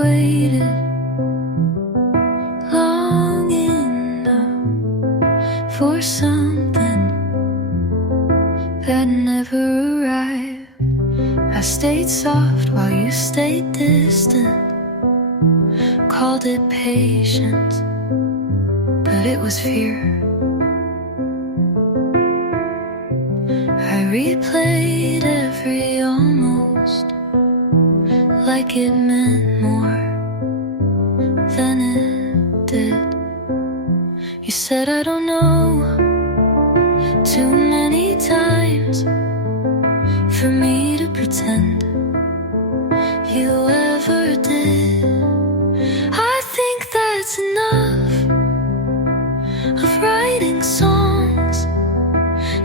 waited long enough for something that never arrived. I stayed soft while you stayed distant. Called it patience, but it was fear. I replayed every almost, like it meant more than it did. You said I don't know too many times for me to pretend you ever did. I think that's enough of writing songs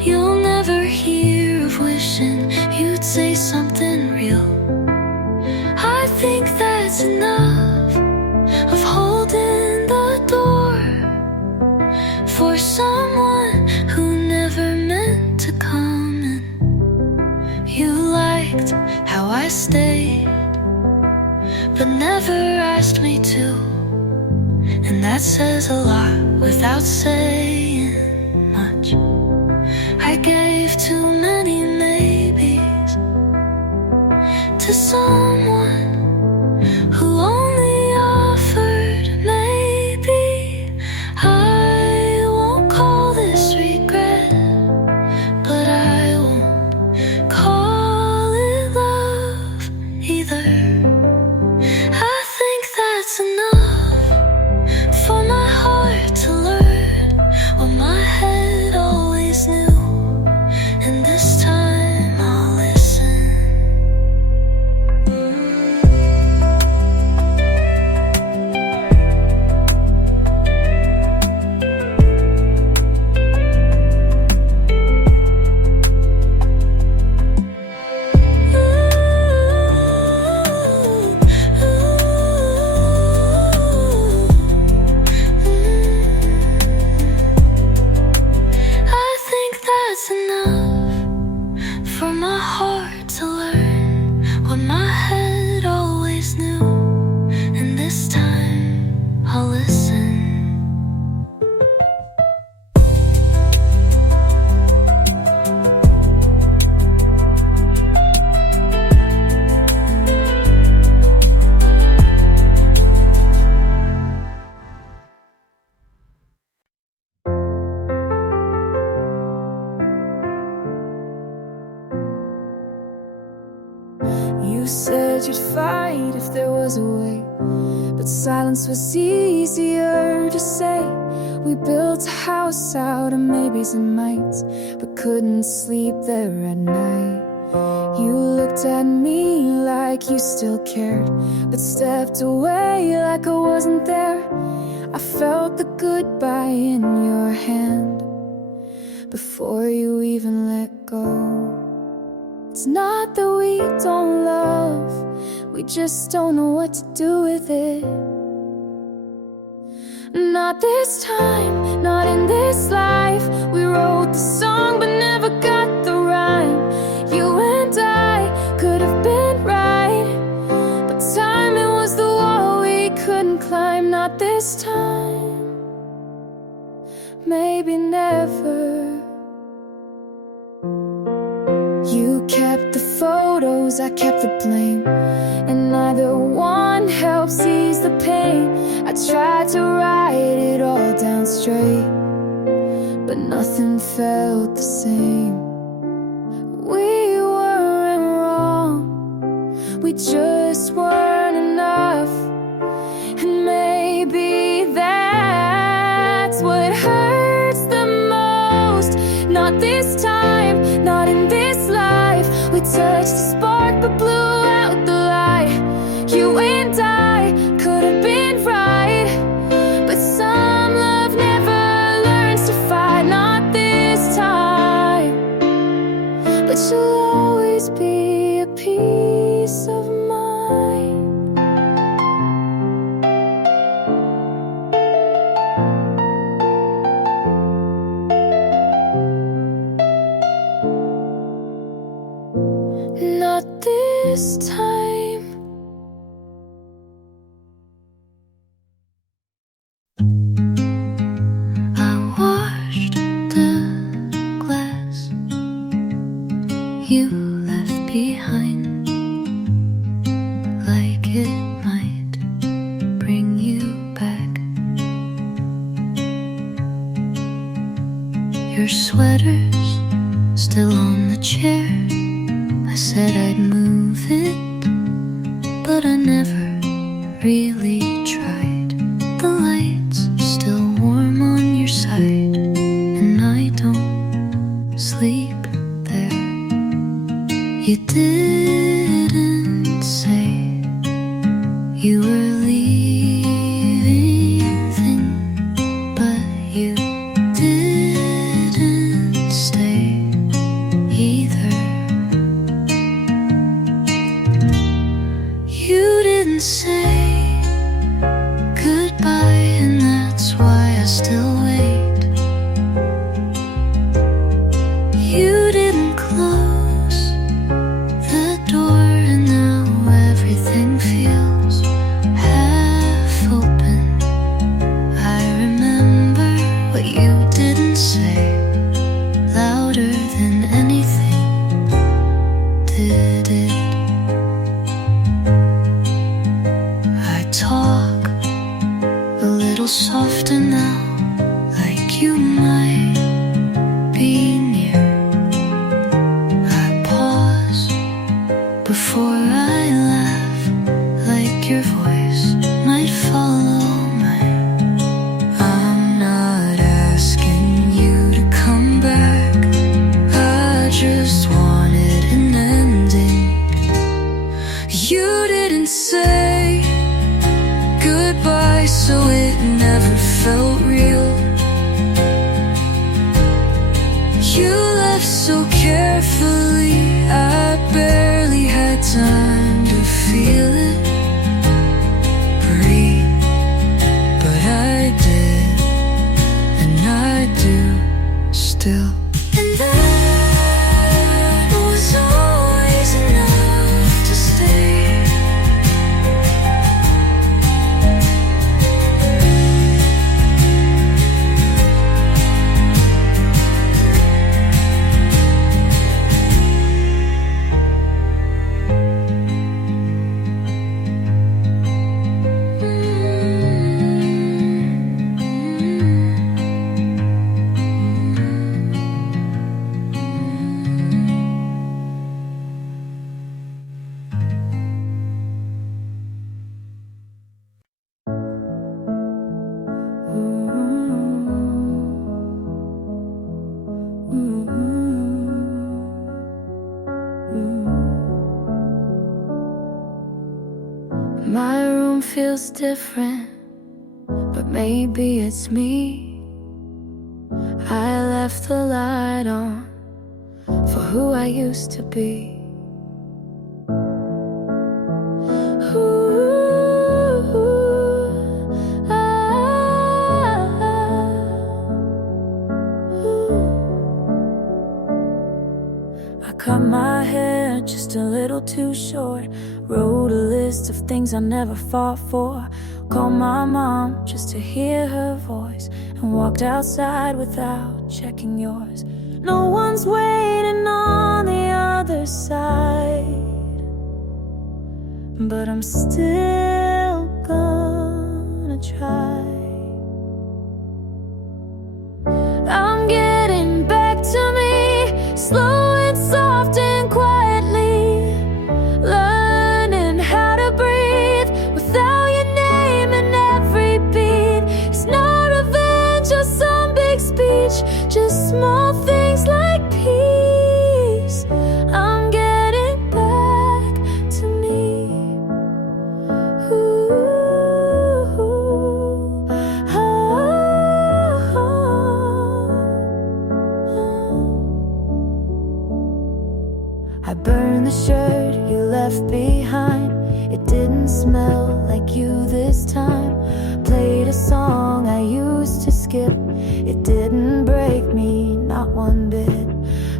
you'll never hear, of wishing you'd say something real. I think that's enough of holding the door for someone who never meant to come in. You liked how I stayed, but never asked me to, and that says a lot without saying much. I gave too many maybes to someone who only offered maybe. I won't call this regret, but I won't call it love either. I think that's enough for my heart to learn what my head always knew, and this time I'll listen. I think that's enough for my heart to learn what my head always knew, and this time I'll listen. You said you'd fight if there was a way, but silence was easier to say. We built a house out of maybes and mights, but couldn't sleep there at night. You looked at me like you still cared, but stepped away like I wasn't there. I felt the goodbye in your hand before you even let go. It's not that we don't love, we just don't know what to do with it. Not this time, not in this life. We wrote the song but never got the rhyme. You and I could have been right, but timing was the wall we couldn't climb. Not this time, maybe never. You kept the photos, I kept the blame, and neither one helps ease the pain. I tried to write it all down straight, but nothing felt the same. We weren't wrong, we just weren't enough, and maybe that's what hurts the most. Not this time, not in this life. We touched the spark but blew out the light. You and I could have been right, but some love never learns to fight. Not this time, but you'll always be a piece of mine. Not but I never really tried. The lights still warm on your side, and I don't sleep there. You didn't say you were leaving, but you didn't stay either. You didn't say goodbye, and that's why I still wait. You didn't close the door, and now everything feels half open. I remember what you didn't say, louder than anything did it. I talk a little softer now, like you might be near. I pause before I laugh, like your voice might follow mine. I'm not asking you to come back, I just wanted an ending. You didn't say goodbye, so it never felt real. You left so carefully, I barely had time to feel it breathe. But I did, and I do still. And that was always enough to stay. My room feels different, but maybe it's me. I left the light on for who I used to be. I cut my hair just a little too short, wrote a list of things I never fought for, called my mom just to hear her voice, and walked outside without checking yours. No one's waiting on the other side, but I'm still gonna try. I'm getting back to me, slow and soft and quietly, learning how to breathe without your name in every beat. It's not revenge or some big speech, just small things like peace. I'm getting back to me. Ooh, oh, oh, oh. I burned the shirt you left behind. It didn't smell like you this time. Played a song I used to skip. It didn't break me, not one bit.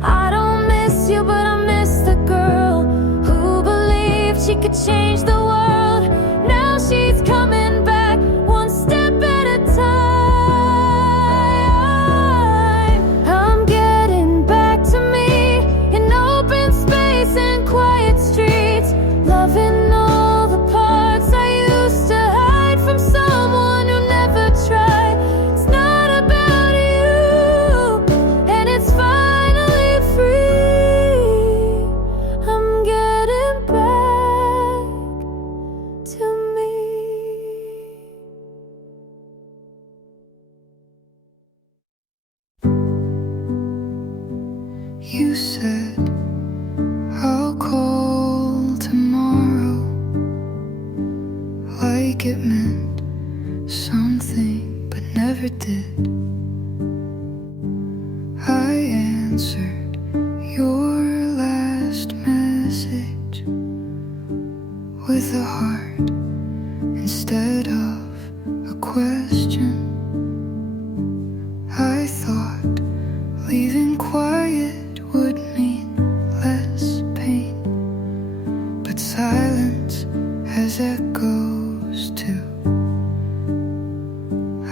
I don't miss you, but I miss the girl who believed she could change the world. Now she's coming back, one step at a time. I'm getting back to me in open space and quiet streets, loving all the parts I like it meant something but never did. I answered your last message with a heart instead of a question. I thought leaving quiet would mean less pain, but silence has echoes too.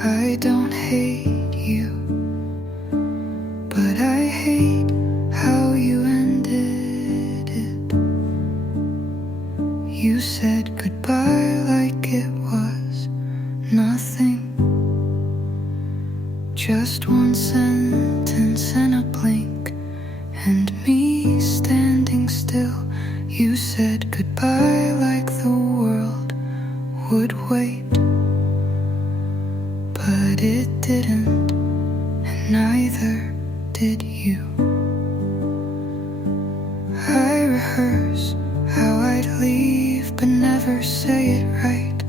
I don't hate you, but I hate how you ended it. You said goodbye like it was nothing, just one sentence and a blink, and me standing still. You said goodbye like the world would wait, but it didn't, and neither did you. I rehearse how I'd leave but never say it right.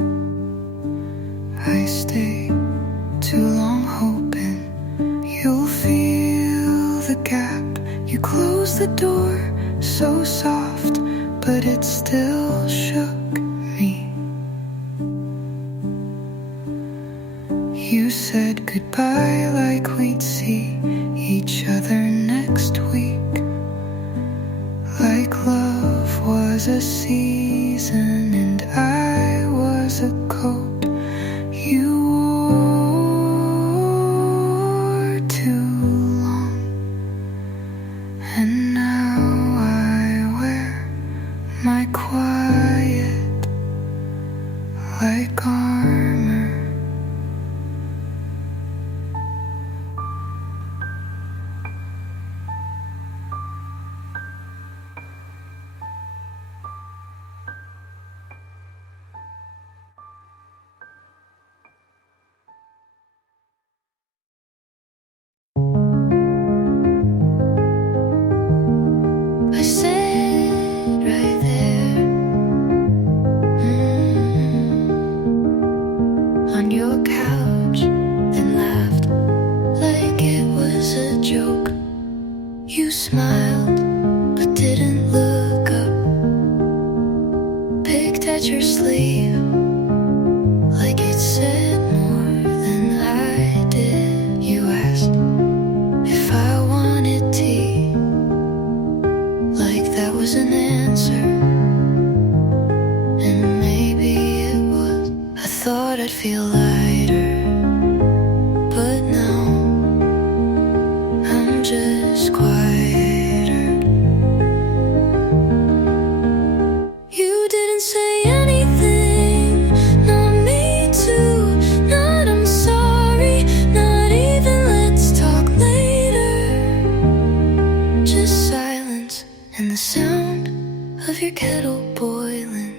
I stay too long hoping you'll feel the gap. You close the door so soft, but it still shook me. You said goodbye like we'd see each other next week, like love was a season and I was a coat you wore too long. And now I wear my quiet like armor. I sat right there, on your couch, then laughed like it was a joke. You smiled but didn't look up, picked at your sleeve like it said more than I did. You asked if I wanted tea, like that was an answer, and maybe it was. I thought I'd feel lighter, but now I'm just quieter. You didn't say anything, not me too, not I'm sorry, not even let's talk later. Just silence and the sound of your kettle boiling.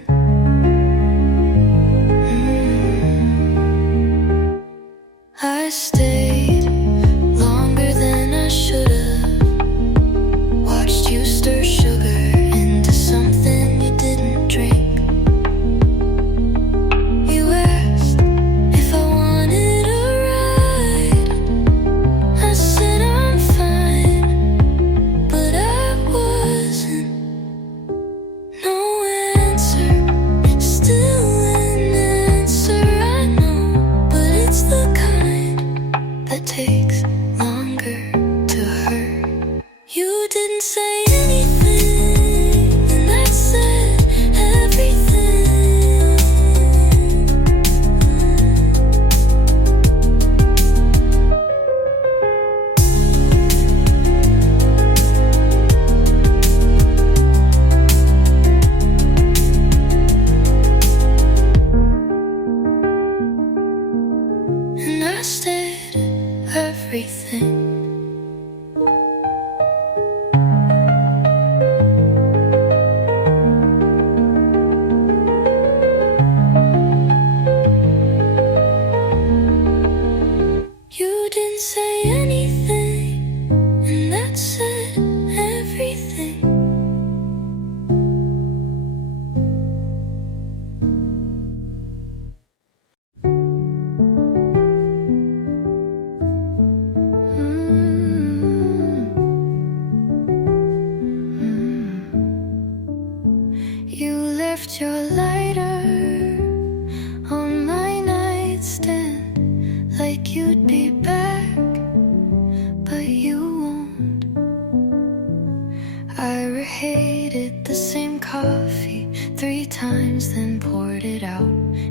then poured it out.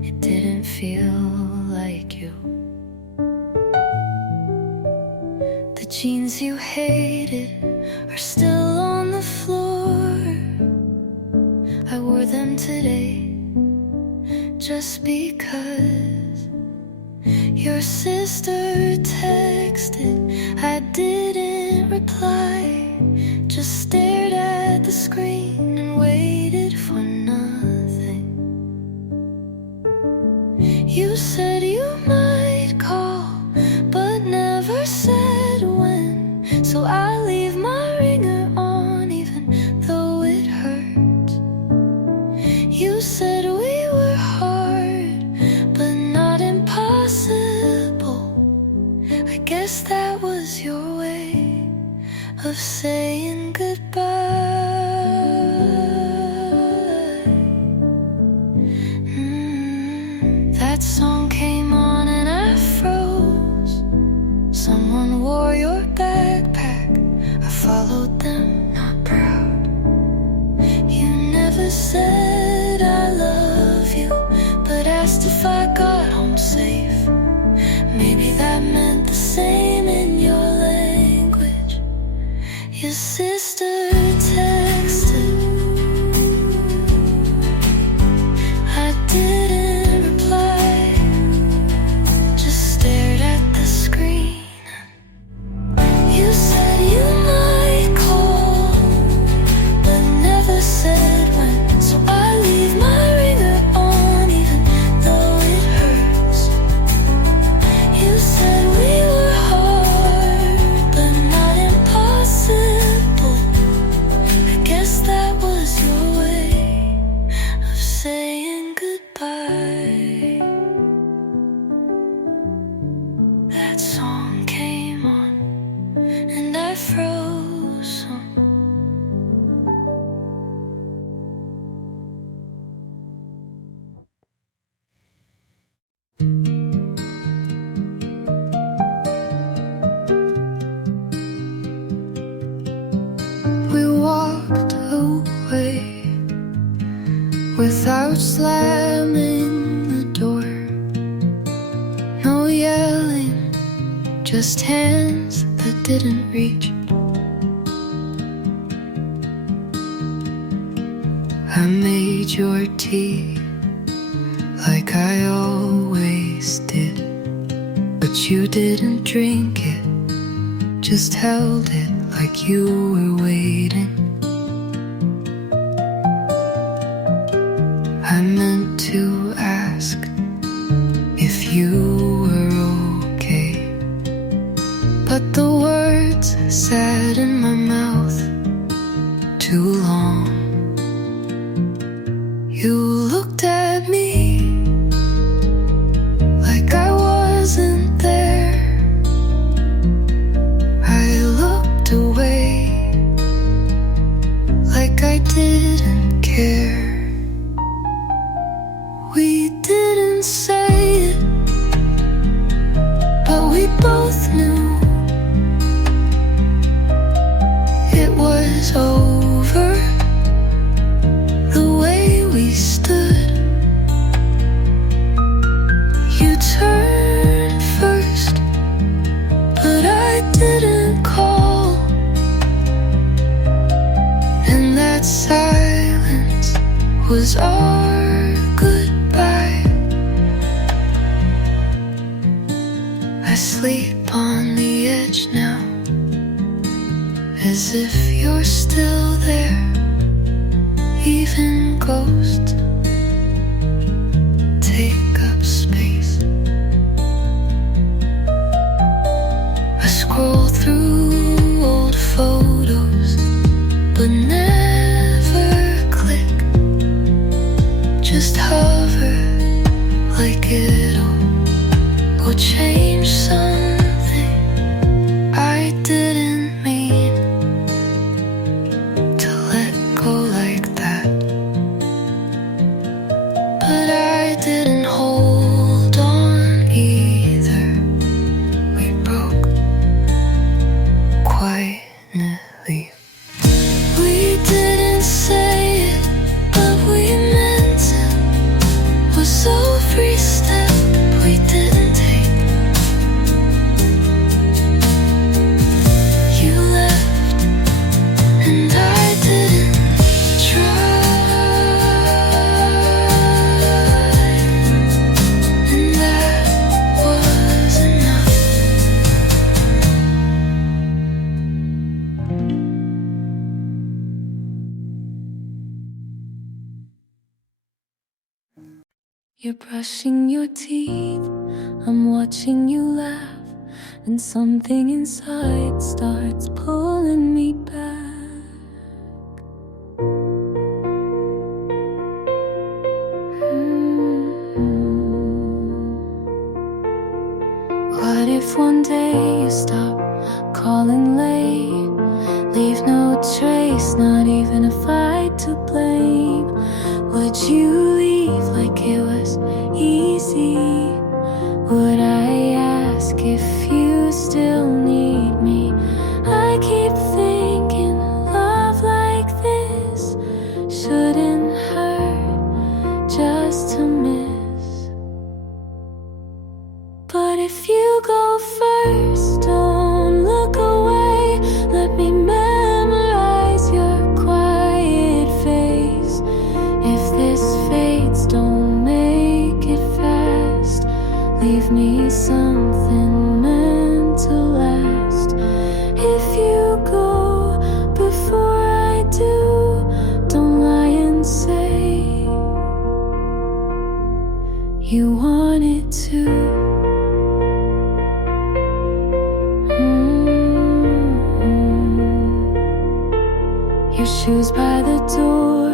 It didn't feel like you. The jeans you hated are still on the floor. I wore them today just because your sister texted. I didn't reply, just stared at the screen and waited for nothing. You said you might call, but never said when. So I leave my ringer on even though it hurts. You said we were hard, but not impossible. I guess that was your way of saying goodbye. That song came on and I froze. Someone wore your backpack. I followed them, not proud. You never said I love you, but asked if I got home safe. Maybe that meant the same in your language. Your sister texted. I didn't reply, just stared at the screen. You said you might call, but never said when. So I leave my ringer on even though it hurts. You said we were hard, but not impossible. I guess that was your way of saying goodbye. That song came on and I froze. We walked away without slamming the door. No yelling, just hands that didn't reach. I made your tea like I always did, but you didn't drink it, just held it like you were waiting. I meant to ask if you were okay, but the words sat in my mouth too long. You looked at me like I wasn't there. I looked away like I didn't care. We didn't say it, but we both knew it was over. The way we stood, you turned first, but I didn't call. And that silence was our goodbye. I sleep on the edge now, as if you're still there. Even ghosts take up space. I scroll through old photos, but never click. Just hover like it'll change something. I didn't mean to let go like that, but I didn't hold on either. We broke quietly. We didn't say it, but we meant it. You're brushing your teeth, I'm watching you laugh, and something inside starts pulling me back. What if one day you stop calling late, leave no trace, not even a fight to blame? Would you leave like it was easy? Would I ask if you still need me? I keep thinking love like this shouldn't hurt just to miss. But if you go first, don't look away. Let me memorize your quiet face. If this fades, don't make it fast. Leave me something meant to last. If you go before I do, don't lie and say you wanted to. Your shoes by the door,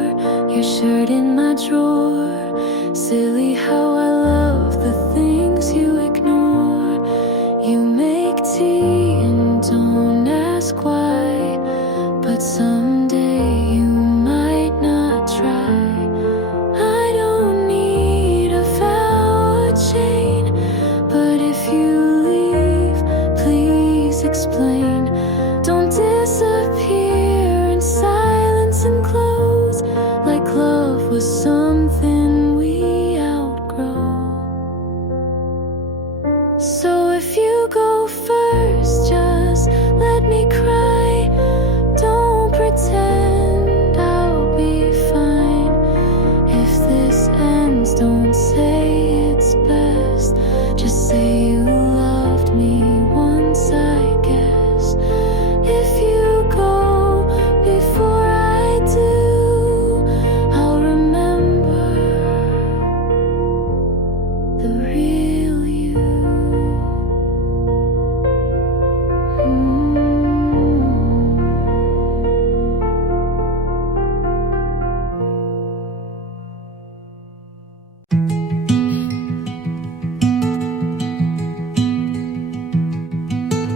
your shirt in my drawer. Silly how I love the things you ignore. You make tea and don't ask why, but someday you might not try. I don't need a vow or chain, but if you leave, please explain. Don't disappear in silence and close, like love was something we outgrow. So if you go first, just let me cry. Don't pretend I'll be fine. If this ends, don't say it's best. Just say you loved me once, I guess. If you go before I do, I'll remember the real you.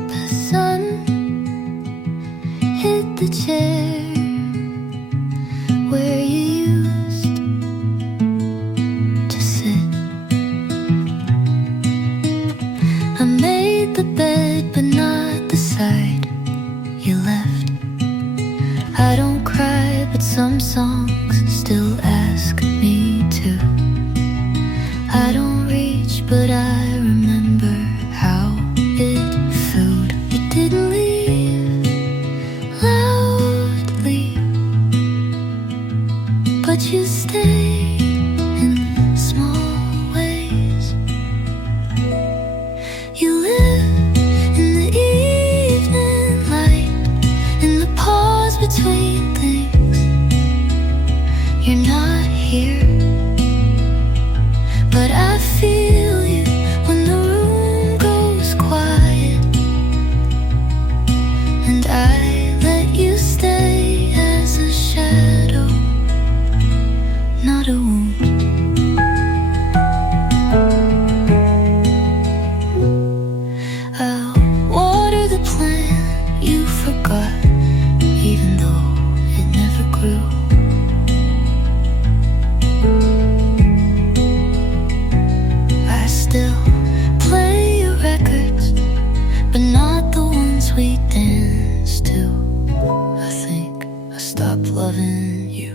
The sun hit the chair where you used to sit. I made the bed, but not the side you left. I don't cry, but some songs still ask me to. I don't reach, but I remember how it felt. You didn't leave loudly, but you stayed in small ways. You live in the evening light, in the pause between things. You're not here, but I feel you when the room goes quiet, and I let you stay as a shadow, not a wound. I'll water the plant you forgot, even though it never grew. I still play your records, but not the ones we danced to. I think I stopped loving you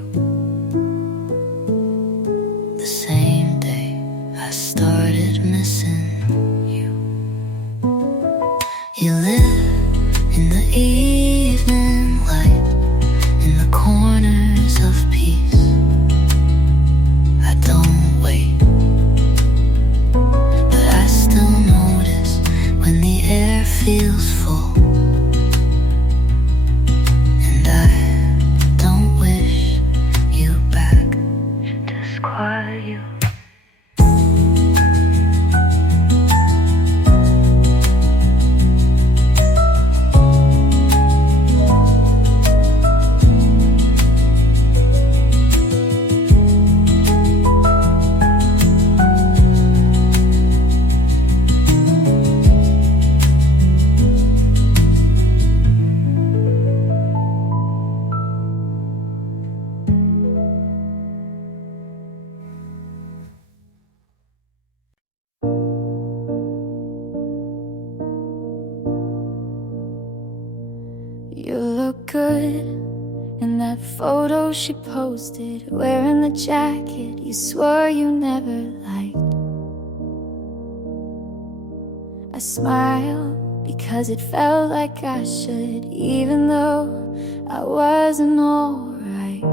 the same day I started missing you. You live in the evening light, in the corners of peace. I don't wait, but photo she posted, wearing the jacket you swore you never liked. I smiled because it felt like I should, even though I wasn't alright.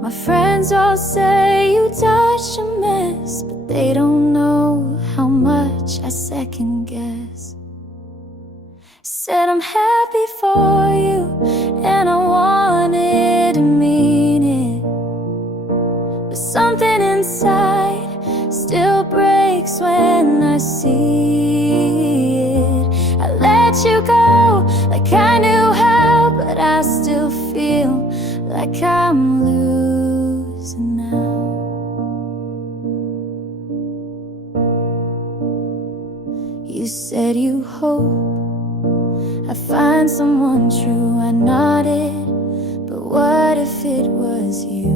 My friends all say you dodged a mess, but they don't know how much I second guess. Said I'm happy for you, and I wanted to mean it, but something inside still breaks when I see it. I let you go like I knew how, but I still feel like I'm losing now. You said you hope I find someone true. I nodded, but what if it was you?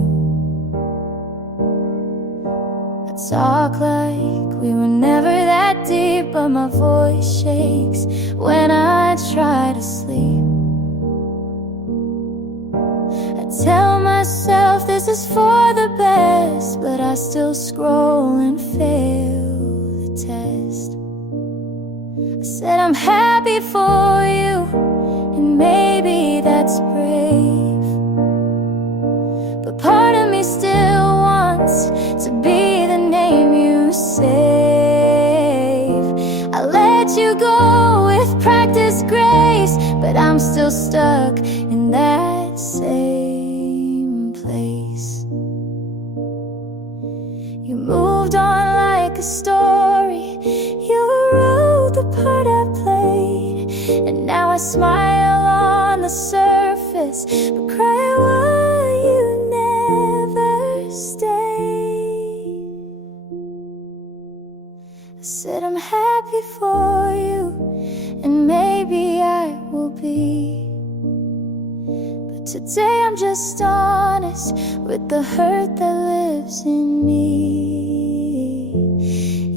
I talk like we were never that deep, but my voice shakes when I try to sleep. I tell myself this is for the best, but I still scroll and fail the test. I said I'm happy for you, and maybe that's brave, but part of me still wants to be the name you save. I let you go with practiced grace, but I'm still stuck in that same place. You moved on like a story, you wrote the part I played, and now I smile on the surface, but cry why you never stayed. I said I'm happy for you, and maybe I will be, but today I'm just honest with the hurt that lives in me.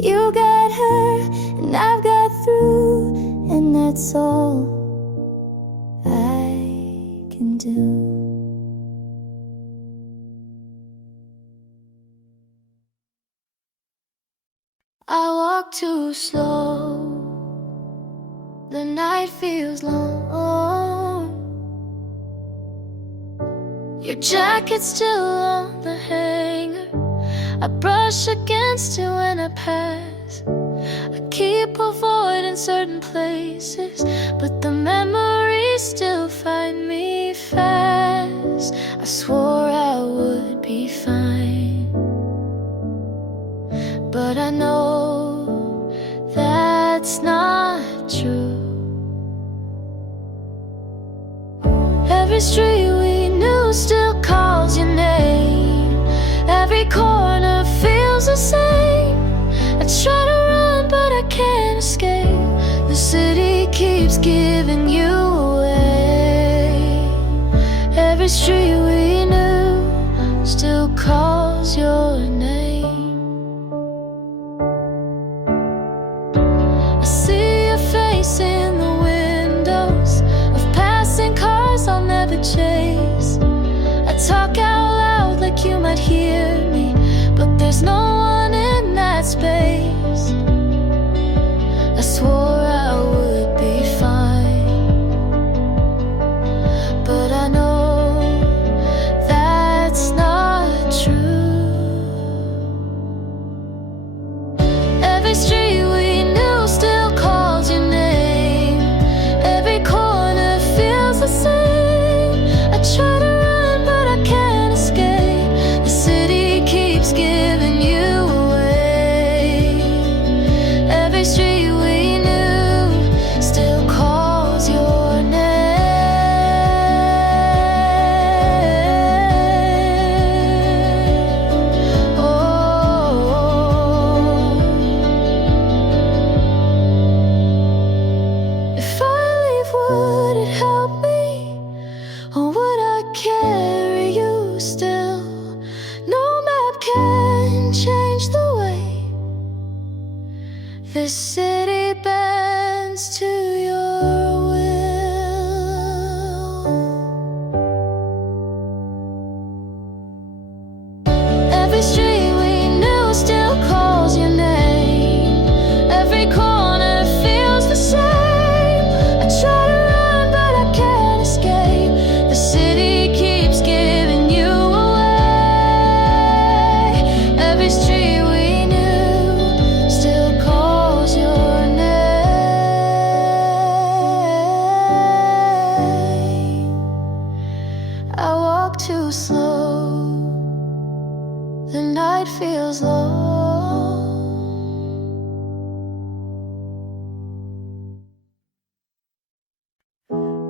You got her, and I've got through, and that's all I can do. I walk too slow, the night feels long. Your jacket's still on the hanger, I brush against it when I pass. I keep avoiding certain places, but the memories still find me fast. I swore I would be fine, but I know that's not true. Every street we knew still calls your name, every corner feels the same. I try to run, but I can't escape. The city keeps giving you away. Every street we knew still calls your name. I see your face in the windows of passing cars I'll never chase. I talk out loud like you might hear me, but there's no one in that space. I swore I would be fine, but I know that's not true. Every street we knew still calls your name, every corner feels the same. I try to run, but I can't escape. The city keeps giving you away. Every street we knew still calls your name. Oh, if I leave, would it help me? Or would I carry you still? No map can change the way this city bends to your will. night feels long.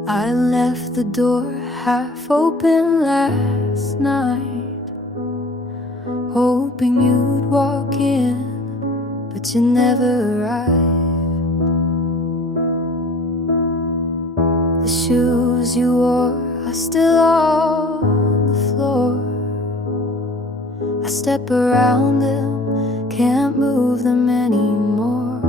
I left the door half open last night, hoping you'd walk in, but you never arrived. The shoes you wore are still on the floor. I step around them, can't move them anymore.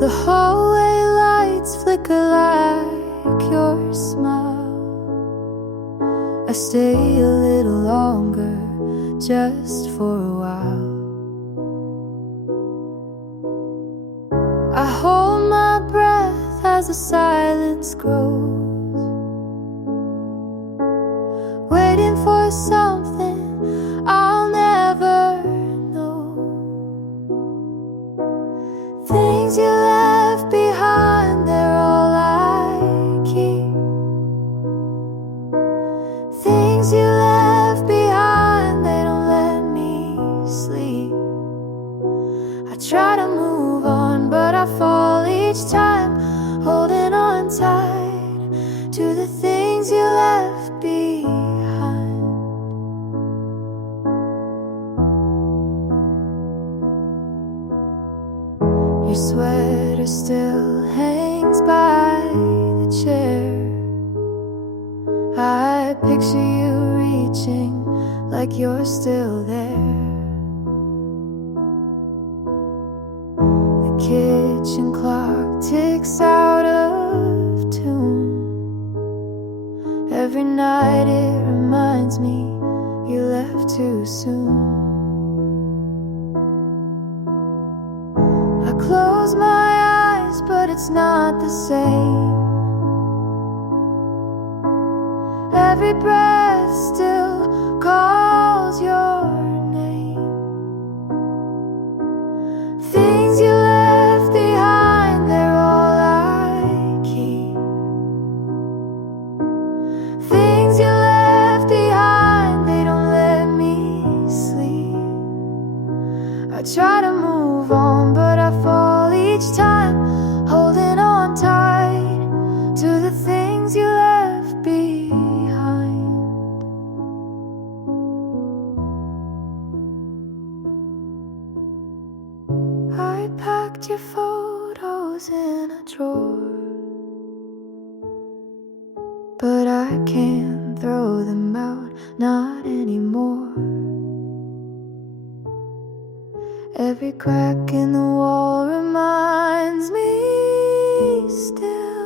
The hallway lights flicker like your smile. I stay a little longer, just for a while. I hold my breath as the silence grows, waiting for something I'll never know. Things you left behind, they're all I keep. Things you left behind, they don't let me sleep. I try to move on, but I fall each time, holding on tight to the things you left behind. Your sweater still hangs by the chair. I picture you reaching like you're still there. The kitchen clock ticks out of tune. Every night it reminds me you left too soon. I close my eyes, but it's not the same. Every breath still calls your name. Things you left behind, they're all I keep. Things you left behind, they don't let me sleep. I try to move on, but I fall each time, holding on tight to the things you left behind. I packed your photos in a drawer, but I can't throw them out, not anymore. Every crack in the wall reminds me still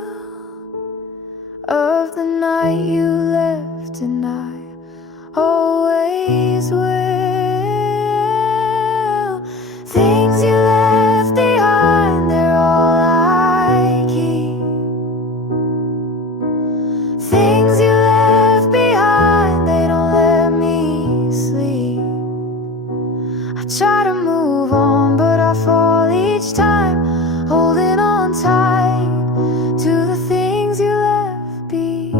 of the night you left, and I always will. Things you left behind, they're all I keep. Things you left behind, they don't let me sleep. I try to move on, but I fall each time, holding on tight to the things you left behind.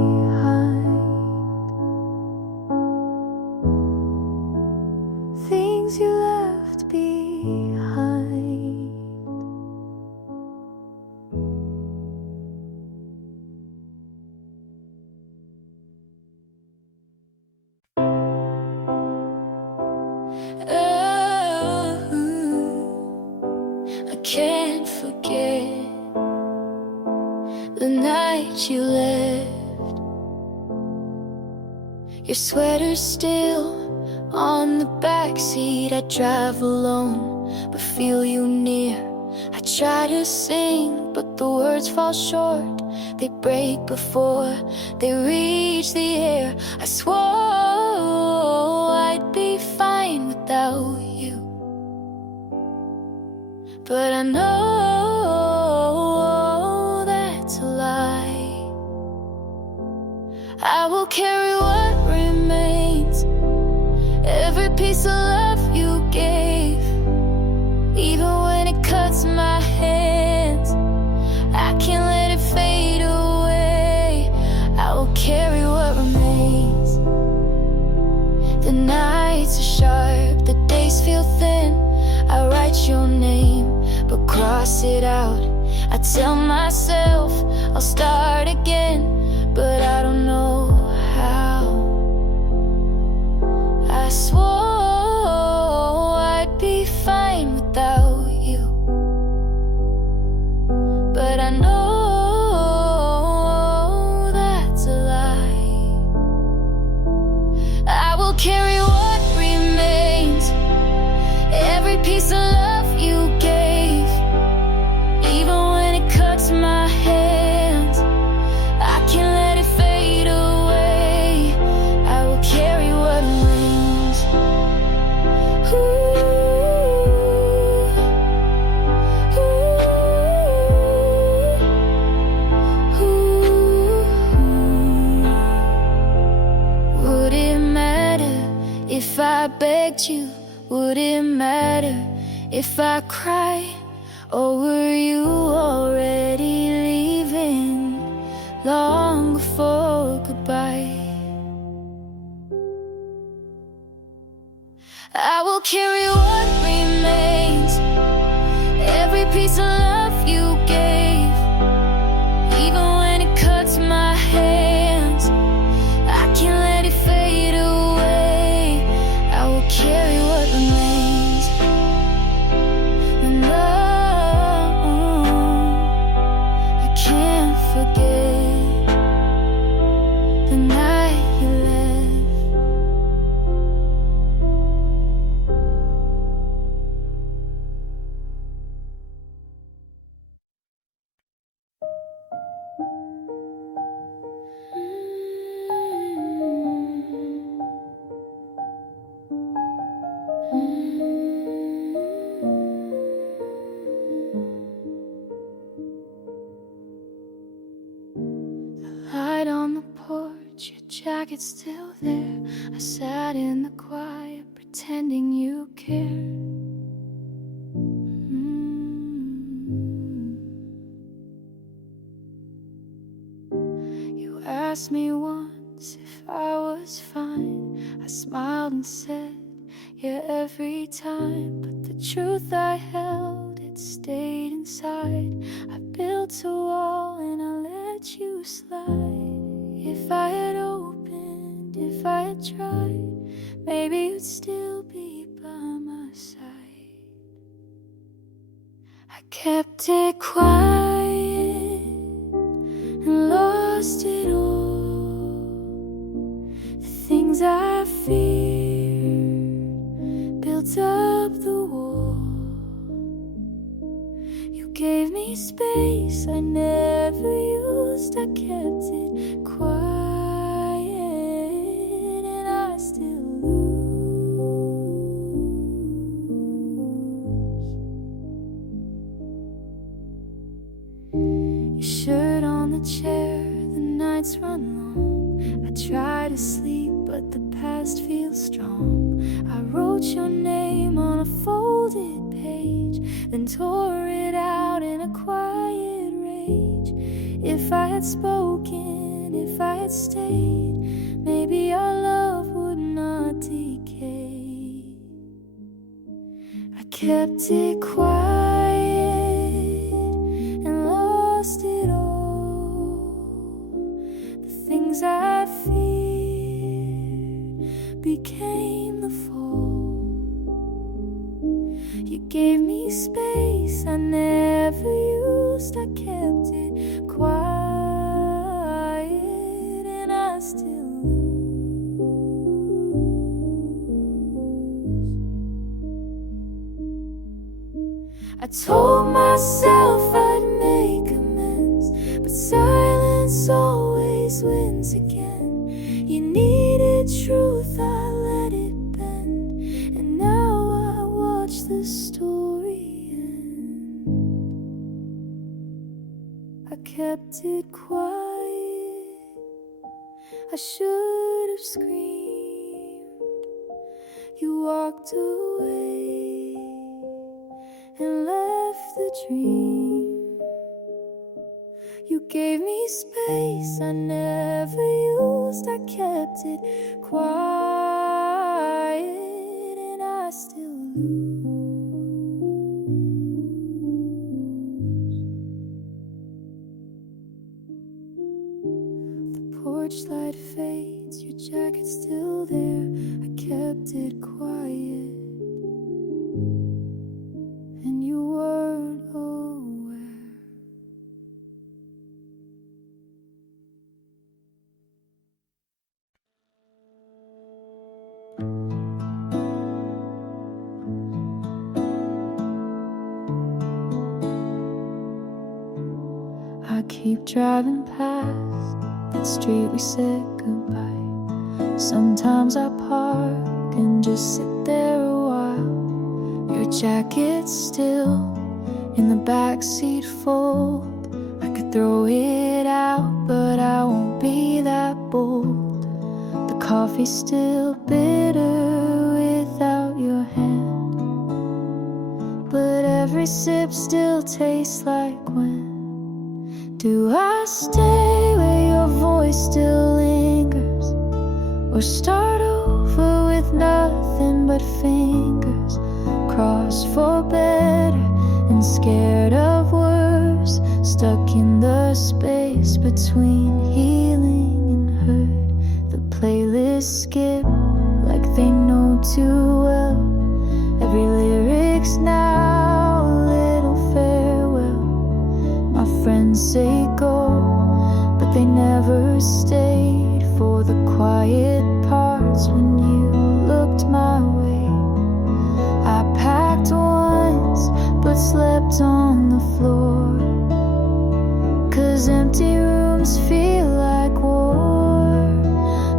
Things you left behind. I can't forget the night you left. Your sweater's still on the backseat. I drive alone, but feel you near. I try to sing, but the words fall short. They break before they reach the air. I swore I'd be fine without you, but I know that's a lie. I will carry what remains, every piece of love you gave, even when it cuts my hands. I can't let it fade away. I will carry what remains, streets are sharp, the days feel thin. I write your name, but cross it out. I tell myself I'll start again, but I don't know how. I swore I'd be fine without you, but I know that's a lie. I will carry what remains, every piece of love you gave, even when it cuts my hands. I can't let it fade away. I will carry what remains. Ooh, ooh, ooh. Would it matter if I begged you? Would it matter if I cried? Or were you already leaving long before goodbye? I will carry what remains, every piece of love you gave, even when it cuts my hands. I can't let it fade away. I will carry what remains. And love, I can't forget the night you left. Light on the porch, your jacket's still there. I sat in the quiet, pretending you cared. You asked me once if I was fine. I smiled and said, yeah, every time. But the truth I held, it stayed inside. I built a wall and I let you slide. If I had opened, if I had tried, maybe you'd still be by my side. I kept it quiet and lost it all. The things I feared built up the wall. You gave me space I never used. I kept it quiet and I still lose. Your shirt on the chair, the nights run long. I try to sleep, but the past feels strong. I wrote your name on a folded page, then tore it out in a quiet rage. If I had spoken, if I had stayed, maybe our love would not decay. I kept it quiet and lost it all. The things I feared became the fall. You gave me space I never used. I kept it quiet and I still lose. I told myself I'd make amends, but silence always wins again. You needed truth, I let it bend, and now I watch the story end. I kept it quiet, I should have screamed. You walked away and left the dream. You gave me space I never used. I kept it quiet like it's still there. I kept it quiet, and you weren't aware. I keep driving past that street we said goodbye. Sometimes I park and just sit there a while. Your jacket's still in the backseat fold. I could throw it out, but I won't be that bold. The coffee's still bitter without your hand, but every sip still tastes like when. Do I stay where your voice still lingers, or start over with nothing but fingers crossed for better and scared of worse, stuck in the space between healing and hurt? The playlists skip like they know too well. Every lyric's now a little farewell. My friends say go, but they never stayed for the quiet parts when you looked my way. I packed once, but slept on the floor, 'cause empty rooms feel like war.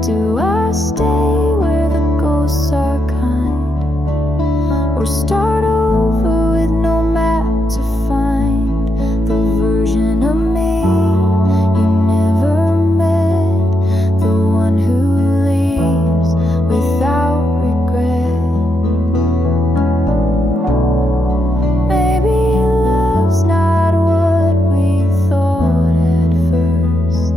Do I stay where the ghosts are kind, or start over with no map to find the version of me you never met, the one who leaves without regret? Maybe love's not what we thought at first.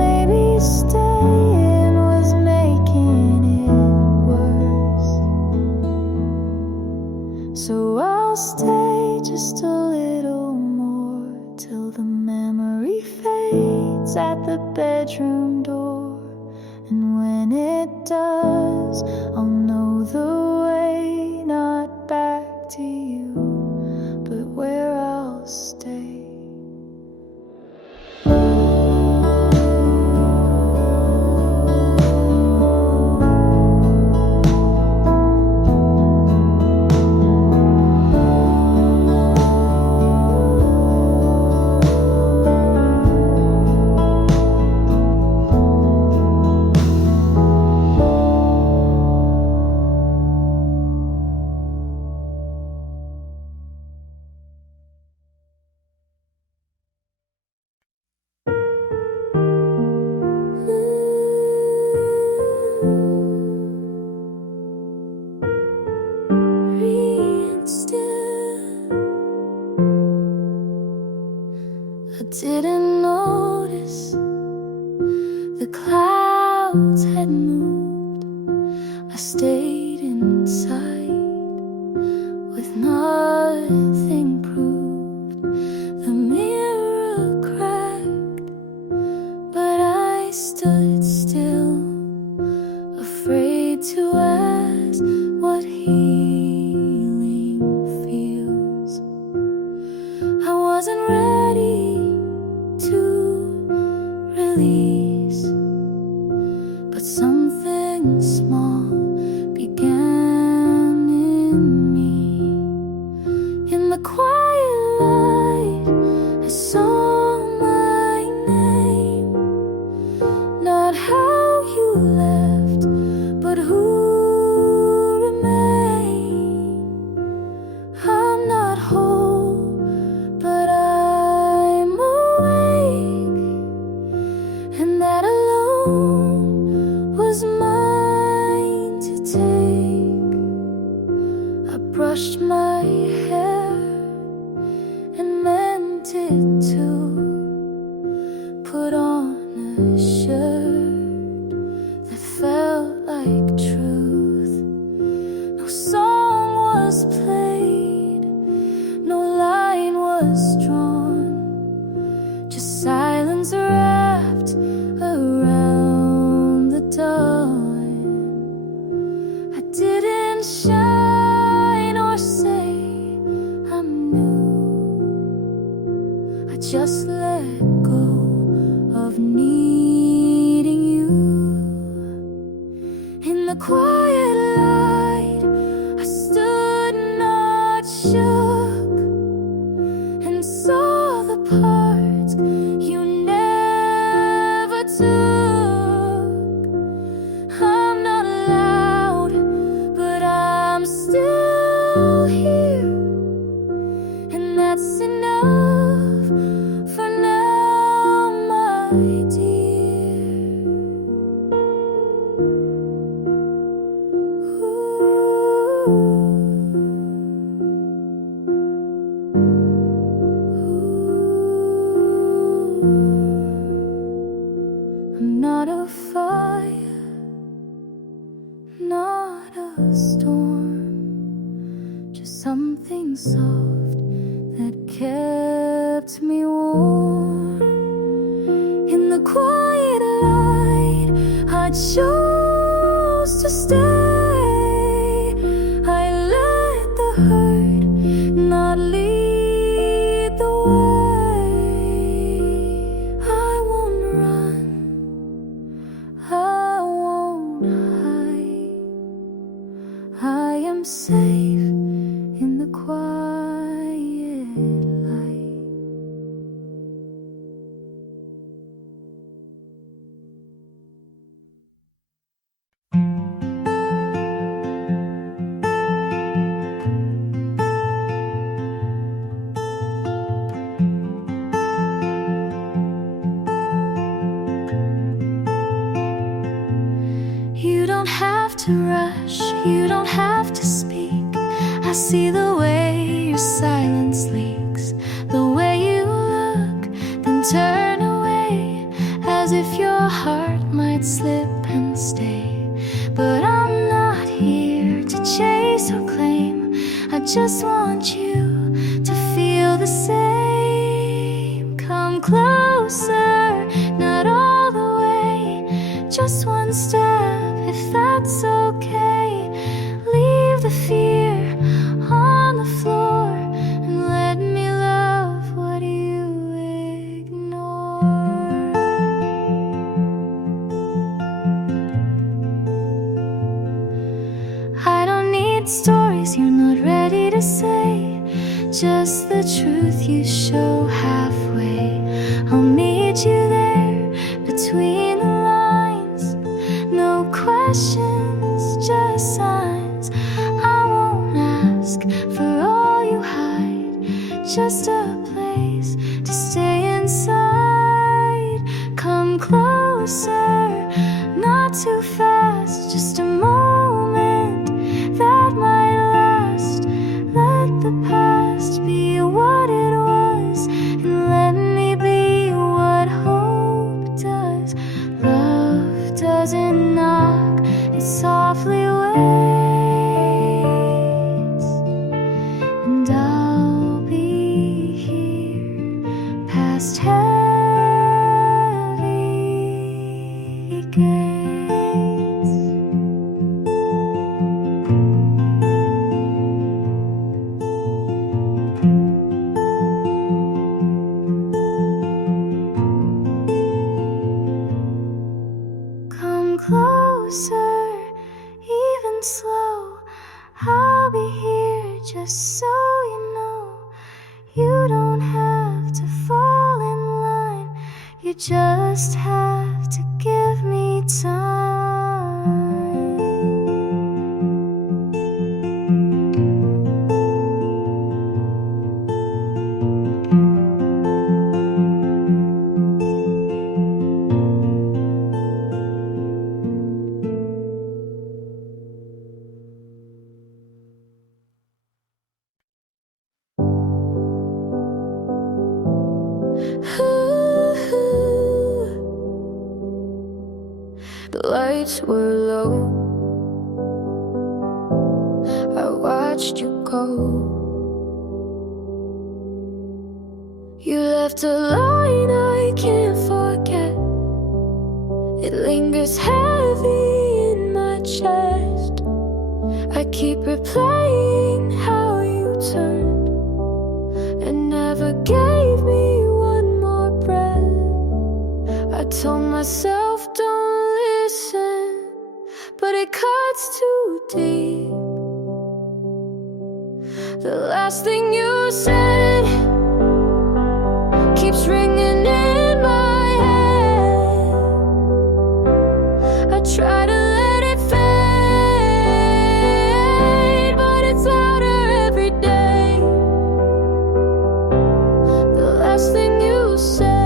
Maybe staying was making it worse. So I'll stay just a little more till the memory fades at the bedroom door. And when it does, I'll know the way, not back to you, but where I'll stay. I didn't notice the clouds had moved. I stayed inside with nothing proved. The mirror cracked, but I stood still, afraid to ask what healing feels. I wasn't ready to release, but something small began in me. In the quiet light, I saw my name, not how you left, but who remained. I'm not whole, but I'm awake, and quiet light, I stood not shook and saw the parts you never took. I'm not loud, but I'm still here, and that's enough for now, my dear. I'm not a fire, not a storm, just something soft that kept me warm. In the quiet light, I chose to stay. I let the hurt not lead the way. I won't run, I won't hide. I am safe in the quiet light. You don't have to rush, you don't have to speak. I see the way your silence leaks, the way you look, then turn away, as if your heart might slip and stay. But I'm not here to chase or claim, I just want you to feel the same. Come closer, not all the way, just one step, if that's okay. Leave the fear on the floor and let me love what you ignore. I don't need stories you're not ready to say, just the truth you show halfway. I'll meet you there between the lines, no questions, just signs. I won't ask for all you hide, just a place to stay inside. Come closer, not too fast, just a moment that might last. Let the past be what it was, and let me be what hope does. Love doesn't knock, it softly waits, and I'll be here past heavy gates. Come closer, even slow. I'll be here just so you know. You don't have to fall in line, you just have to give me time. The lights were low, I watched you go. You left a line I can't forget, it lingers heavy in my chest. I keep replaying how you turned and never gave me one more breath. I told myself don't listen, but it cuts too deep. The last thing you said keeps ringing in my head. I try to let it fade, but it's louder every day. The last thing you said.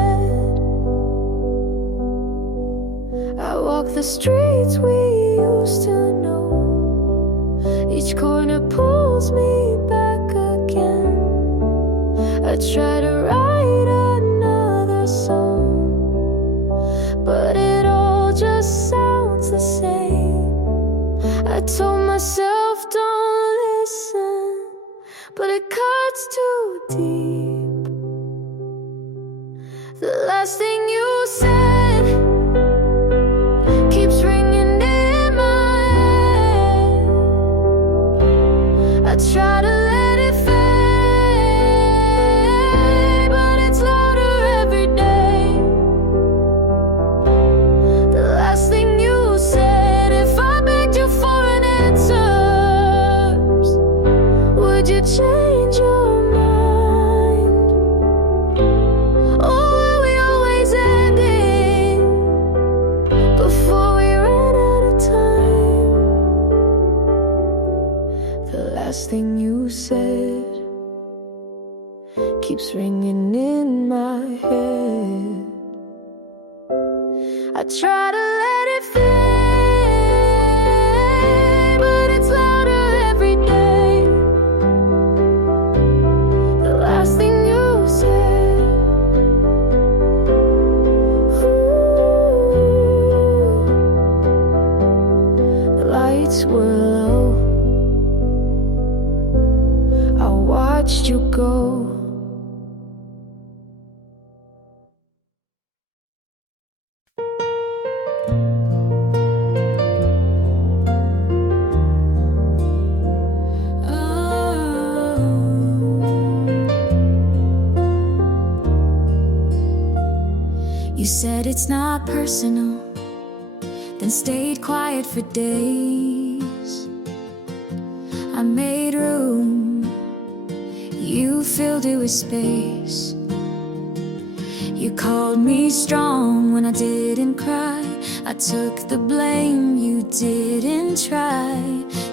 I walk the streets we used to know. Each corner pulls me back again. I try to write another song, but it all just sounds the same. I told myself don't listen, but it cuts too deep. The last thing you said keeps ringing in my head. I try to let it fade, but it's louder every day. The last thing you said, if I begged you for an answer, would you change your mind? Or were we always ending before we ran out of time? The last thing you said keeps ringing in my head. I try to let it fade, but it's louder every day. The last thing you said. Ooh. The lights were low. I watched you go. You said it's not personal, then stayed quiet for days. I made room, you filled it with space. You called me strong when I didn't cry. I took the blame, you didn't try.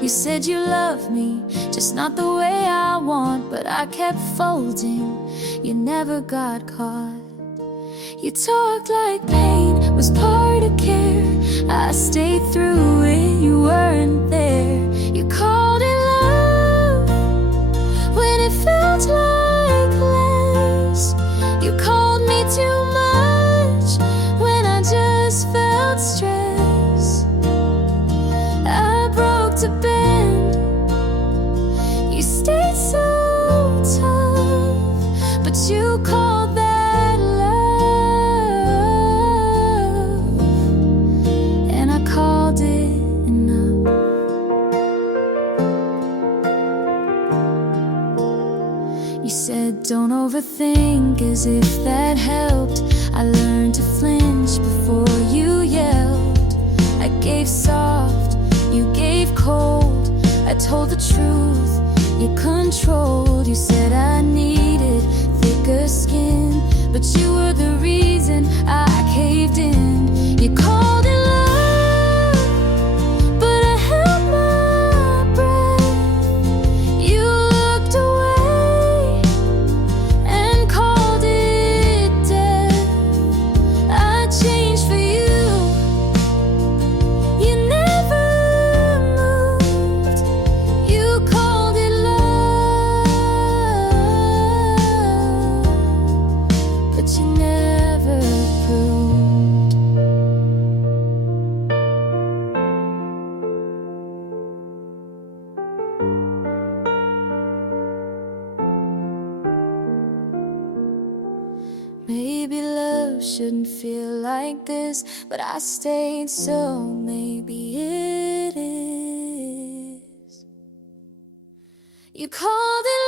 You said you loved me, just not the way I want. But I kept folding, you never got caught. You talked like pain was part of care. I stayed through it, you weren't there. You called it love when it felt like less. You called me too much when I just felt stress. I broke to bend, you stayed so tough, but you called that don't overthink, as if that helped. I learned to flinch before you yelled. I gave soft, you gave cold. I told the truth, you controlled. You said I needed thicker skin, but you were the reason I caved in. You called it love, but I held my breath. You looked away and called it death. I changed for you, you never moved. You called it love, but you never proved. Maybe love shouldn't feel like this, but I stayed, so maybe it is. You called it